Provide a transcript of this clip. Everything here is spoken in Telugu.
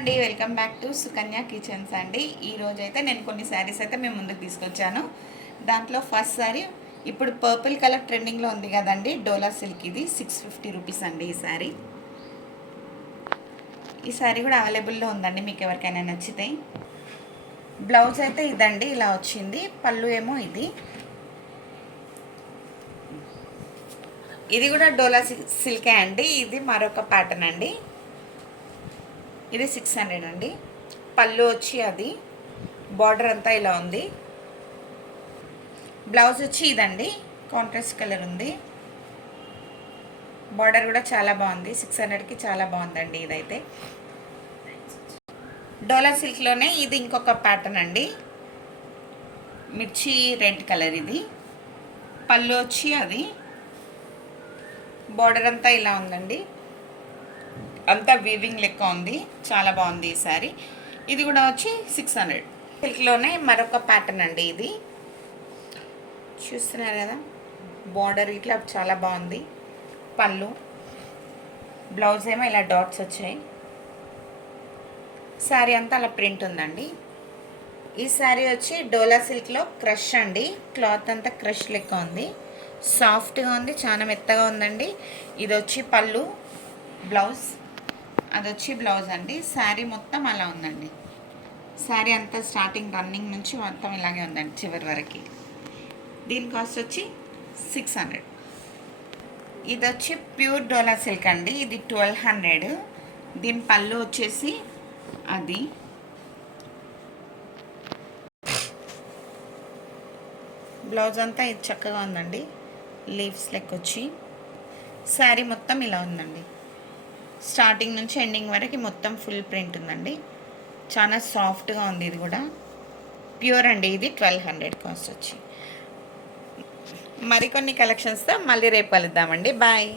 అండి. Welcome back to Sukanya kitchens అండి. ఈ అయితే నేను కొన్ని శారీస్ అయితే మేము ముందుకు తీసుకొచ్చాను. దాంట్లో ఫస్ట్ శారీ ఇప్పుడు పర్పుల్ కలర్ ట్రెండింగ్లో ఉంది కదండి డోలా సిల్క్ ఇది. సిక్స్ ఫిఫ్టీ రూపీస్ అండి ఈ శారీ. ఈ శారీ కూడా అవైలబుల్లో ఉందండి మీకు ఎవరికైనా నచ్చితే. బ్లౌజ్ అయితే ఇదండి ఇలా వచ్చింది. పళ్ళు ఏమో ఇది. ఇది కూడా డోలా సిల్కే అండి. ఇది మరొక ప్యాటర్న్ అండి. ఇది సిక్స్ హండ్రెడ్ అండి. పళ్ళు వచ్చి అది. బార్డర్ అంతా ఇలా ఉంది. బ్లౌజ్ వచ్చి ఇదండి. కాంట్రాస్ట్ కలర్ ఉంది. బార్డర్ కూడా చాలా బాగుంది. సిక్స్ హండ్రెడ్కి చాలా బాగుందండి ఇదైతే. డోలా సిల్క్లోనే ఇది ఇంకొక ప్యాటర్న్ అండి. మిర్చి రెడ్ కలర్ ఇది. పళ్ళు వచ్చి అది. బార్డర్ అంతా ఇలా ఉందండి. అంతా వీవింగ్ లెక్క ఉంది. చాలా బాగుంది ఈ సారీ. ఇది కూడా వచ్చి సిక్స్ హండ్రెడ్ సిల్క్లోనే మరొక ప్యాటర్న్ అండి ఇది. చూస్తున్నారు కదా? బార్డర్ ఇట్లా చాలా బాగుంది. పళ్ళు. బ్లౌజ్ ఏమో ఇలా డాట్స్ వచ్చాయి. శారీ అంతా అలా ప్రింట్ ఉందండి. ఈ శారీ వచ్చి డోలా సిల్క్లో క్రష్ అండి. క్లాత్ అంతా క్రష్ లెక్క ఉంది. సాఫ్ట్గా ఉంది చాలా మెత్తగా ఉందండి. ఇది వచ్చి పళ్ళు. బ్లౌజ్. అది వచ్చి బ్లౌజ్ అండి. శారీ మొత్తం అలా ఉందండి. శారీ అంతా స్టార్టింగ్ రన్నింగ్ నుంచి మొత్తం ఇలాగే ఉందండి చివరి వరకు. దీని కాస్ట్ వచ్చి సిక్స్ హండ్రెడ్. ఇది వచ్చి ప్యూర్ డోలా సిల్క్ అండి. ఇది ట్వెల్వ్ హండ్రెడ్. దీని పళ్ళు వచ్చేసి అది. బ్లౌజ్ అంతా ఇది చక్కగా ఉందండి. లీవ్స్ లెక్క వచ్చి శారీ మొత్తం ఇలా ఉందండి. స్టార్టింగ్ నుంచి ఎండింగ్ వరకు మొత్తం ఫుల్ ప్రింట్ ఉందండి. చాలా సాఫ్ట్గా ఉంది ఇది కూడా. ప్యూర్ అండి ఇది ట్వెల్వ్ హండ్రెడ్ కాస్ట్ వచ్చి. మరికొన్ని కలెక్షన్స్తో మళ్ళీ రేపు కలుద్దామండి. బాయ్.